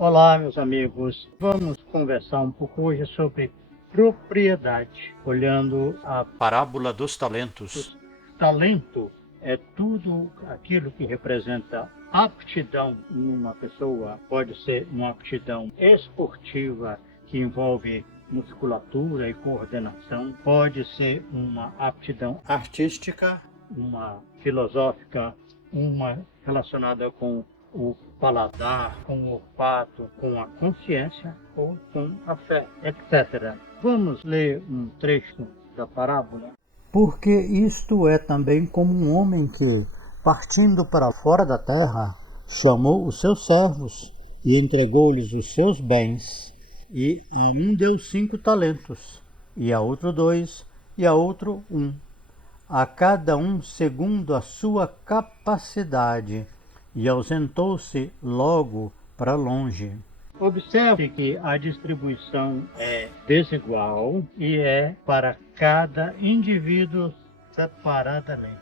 Olá, meus amigos. Vamos conversar um pouco hoje sobre propriedade, olhando a Parábola dos talentos. talento é tudo aquilo que representa aptidão numa pessoa. Pode ser uma aptidão esportiva que envolve musculatura e coordenação, pode ser uma aptidão artística, uma filosófica, uma relacionada com o paladar, com o olfato, com a consciência ou com a fé, etc. Vamos ler um trecho da parábola? Porque isto é também como um homem que, partindo para fora da terra, chamou os seus servos e entregou-lhes os seus bens. E a um deu 5 talentos, e a outro 2, e a outro 1, a cada um segundo a sua capacidade, e ausentou-se logo para longe. Observe que a distribuição é desigual e é para cada indivíduo separadamente.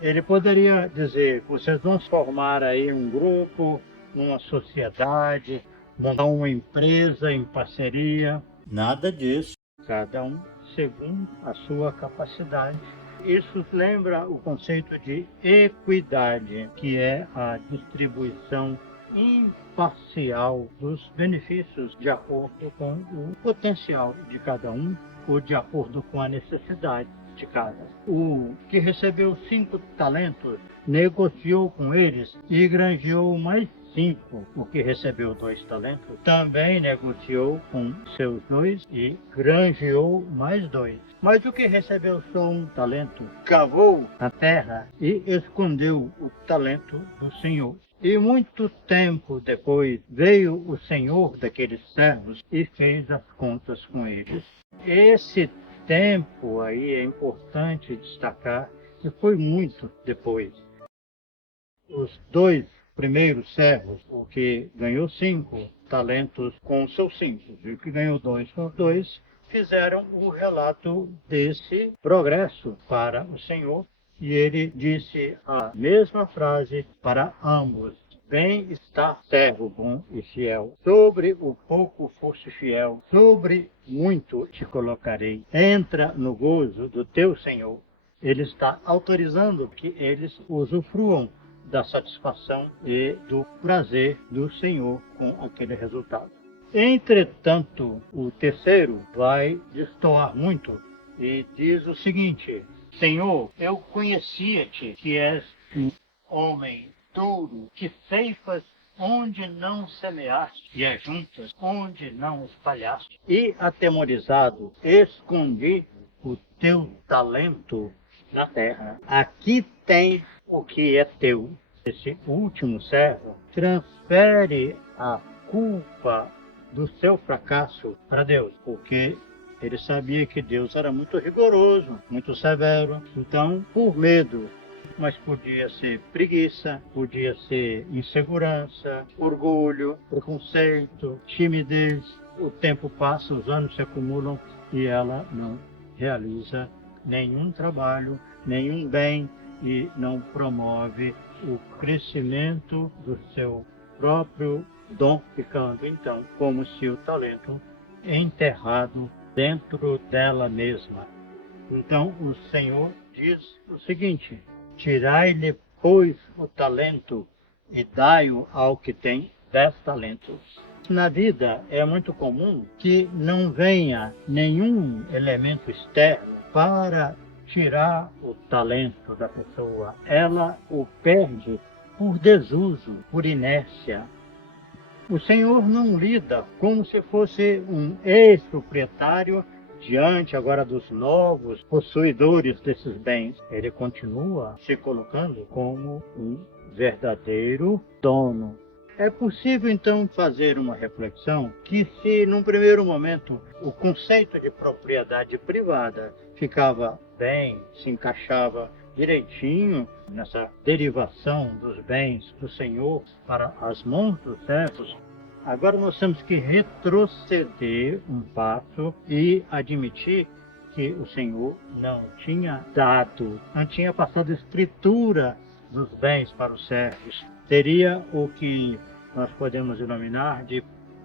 Ele poderia dizer: vocês vão formar aí um grupo, uma sociedade, montar uma empresa em parceria. Nada disso. Cada um segundo a sua capacidade. Isso lembra o conceito de equidade, que é a distribuição imparcial dos benefícios de acordo com o potencial de cada um ou de acordo com a necessidade de cada. O que recebeu 5 talentos negociou com eles e granjeou mais 5. O que recebeu 2 talentos também negociou com seus 2 e granjeou mais 2. Mas o que recebeu só 1 talento cavou na terra e escondeu o talento do Senhor. E muito tempo depois veio o senhor daqueles servos e fez as contas com eles. Esse tempo aí é importante destacar que foi muito depois. Os 2 primeiros servos, o que ganhou 5 talentos com os seus 5 e o que ganhou 2 com os 2, fizeram o relato desse progresso para o Senhor. E ele disse a mesma frase para ambos: bem está, servo bom e fiel. Sobre o pouco foste fiel, sobre muito te colocarei. Entra no gozo do teu Senhor. Ele está autorizando que eles usufruam da satisfação e do prazer do Senhor com aquele resultado. Entretanto, o terceiro vai destoar muito e diz o seguinte: Senhor, eu conhecia-te, que és um homem duro, que ceifas onde não semeaste e ajuntas onde não espalhaste. E, atemorizado, escondi o teu talento na terra. Aqui tem o que é teu. Esse último servo transfere a culpa do seu fracasso para Deus, porque ele sabia que Deus era muito rigoroso, muito severo. Então, por medo, mas podia ser preguiça, podia ser insegurança, orgulho, preconceito, timidez. O tempo passa, os anos se acumulam e ela não realiza nenhum trabalho, nenhum bem e não promove o crescimento do seu próprio dom, ficando então como se o talento enterrado dentro dela mesma. Então o Senhor diz o seguinte: tirai-lhe, pois, o talento e dai-o ao que tem 10 talentos. Na vida é muito comum que não venha nenhum elemento externo para tirar o talento da pessoa. Ela o perde por desuso, por inércia. O Senhor não lida como se fosse um ex-proprietário diante agora dos novos possuidores desses bens. Ele continua se colocando como um verdadeiro dono. É possível então fazer uma reflexão que, se num primeiro momento o conceito de propriedade privada ficava bem, se encaixava direitinho nessa derivação dos bens do Senhor para as mãos dos servos, agora nós temos que retroceder um passo e admitir que o Senhor não tinha dado, não tinha passado escritura dos bens para os servos. Teria o que nós podemos denominar de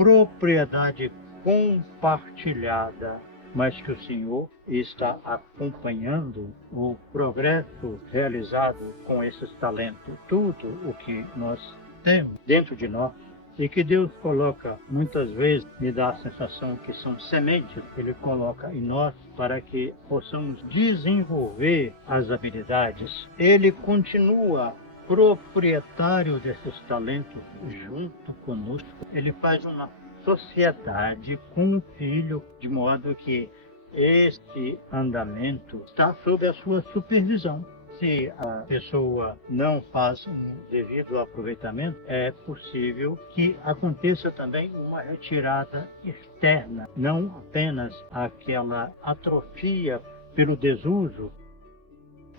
propriedade compartilhada, mas que o Senhor está acompanhando o progresso realizado com esses talentos, tudo o que nós temos dentro de nós, e que Deus coloca, muitas vezes, me dá a sensação que são sementes que Ele coloca em nós para que possamos desenvolver as habilidades. Ele continua proprietário desses talentos junto conosco. Ele faz uma sociedade com o Filho, de modo que este andamento está sob a sua supervisão. Se a pessoa não faz um devido aproveitamento, é possível que aconteça também uma retirada externa, não apenas aquela atrofia pelo desuso.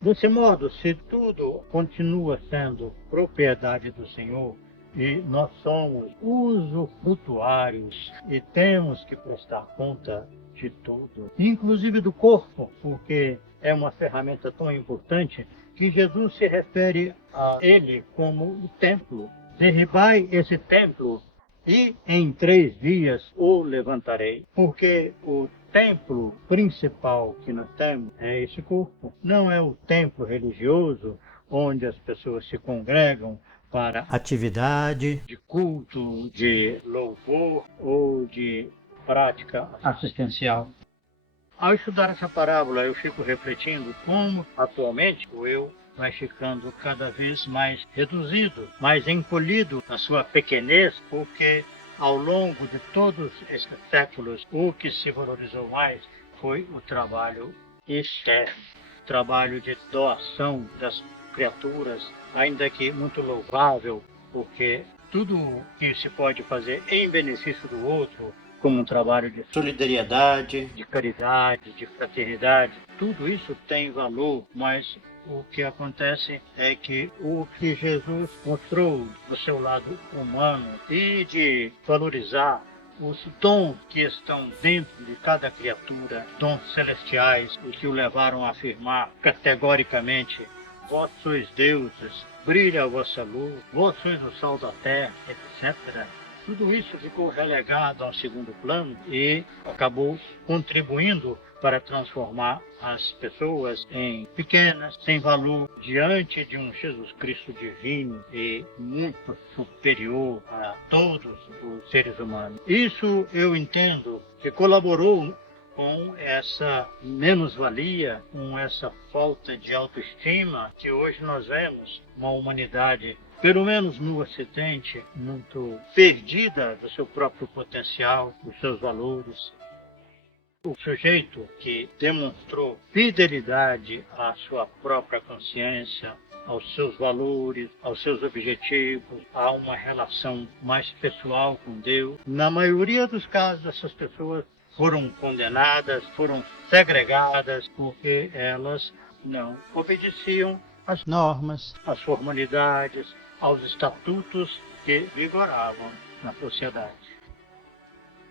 Desse modo, se tudo continua sendo propriedade do Senhor, e nós somos usufrutuários e temos que prestar conta de tudo, inclusive do corpo, porque é uma ferramenta tão importante que Jesus se refere a ele como o templo. Derribai esse templo e em 3 dias o levantarei, porque o templo principal que nós temos é esse corpo. Não é o templo religioso onde as pessoas se congregam para atividade de culto, de louvor ou de prática assistencial. Ao estudar essa parábola, eu fico refletindo como atualmente o eu vai ficando cada vez mais reduzido, mais encolhido na sua pequenez, porque ao longo de todos esses séculos, o que se valorizou mais foi o trabalho externo, o trabalho de doação das criaturas, ainda que muito louvável, porque tudo o que se pode fazer em benefício do outro, como um trabalho de solidariedade, de caridade, de fraternidade, tudo isso tem valor, mas o que acontece é que o que Jesus mostrou do seu lado humano e de valorizar os dons que estão dentro de cada criatura, dons celestiais, e que o levaram a afirmar categoricamente: vós sois deuses, brilha a vossa luz, vós sois o sal da terra, etc. Tudo isso ficou relegado ao segundo plano e acabou contribuindo para transformar as pessoas em pequenas, sem valor, diante de um Jesus Cristo divino e muito superior a todos os seres humanos. Isso eu entendo que colaborou com essa menos-valia, com essa falta de autoestima que hoje nós vemos uma humanidade, pelo menos no Ocidente, muito perdida do seu próprio potencial, dos seus valores. O sujeito que demonstrou fidelidade à sua própria consciência, aos seus valores, aos seus objetivos, a uma relação mais pessoal com Deus, na maioria dos casos essas pessoas foram condenadas, foram segregadas, porque elas não obedeciam às normas, às formalidades, aos estatutos que vigoravam na sociedade.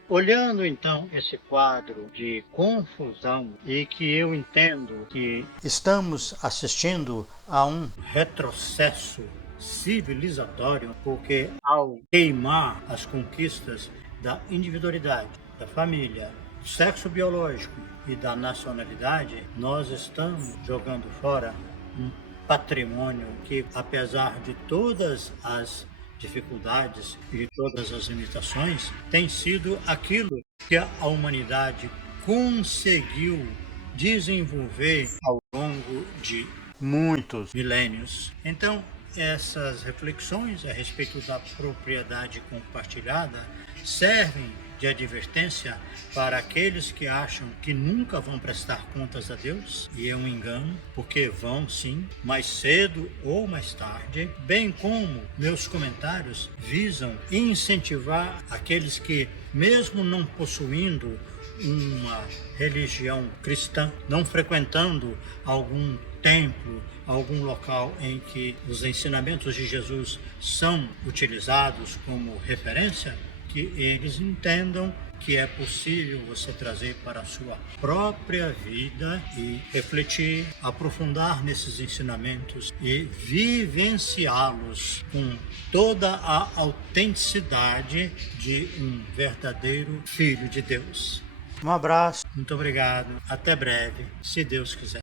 Olhando então esse quadro de confusão, e que eu entendo que estamos assistindo a um retrocesso civilizatório, porque ao queimar as conquistas da individualidade, da família, do sexo biológico e da nacionalidade, nós estamos jogando fora um patrimônio que, apesar de todas as dificuldades e de todas as limitações, tem sido aquilo que a humanidade conseguiu desenvolver ao longo de muitos milênios. Então, essas reflexões a respeito da propriedade compartilhada servem de advertência para aqueles que acham que nunca vão prestar contas a Deus, e é um engano, porque vão sim, mais cedo ou mais tarde, bem como meus comentários visam incentivar aqueles que, mesmo não possuindo uma religião cristã, não frequentando algum templo, algum local em que os ensinamentos de Jesus são utilizados como referência, que eles entendam que é possível você trazer para a sua própria vida e refletir, aprofundar nesses ensinamentos e vivenciá-los com toda a autenticidade de um verdadeiro filho de Deus. Um abraço. Muito obrigado. Até breve, se Deus quiser.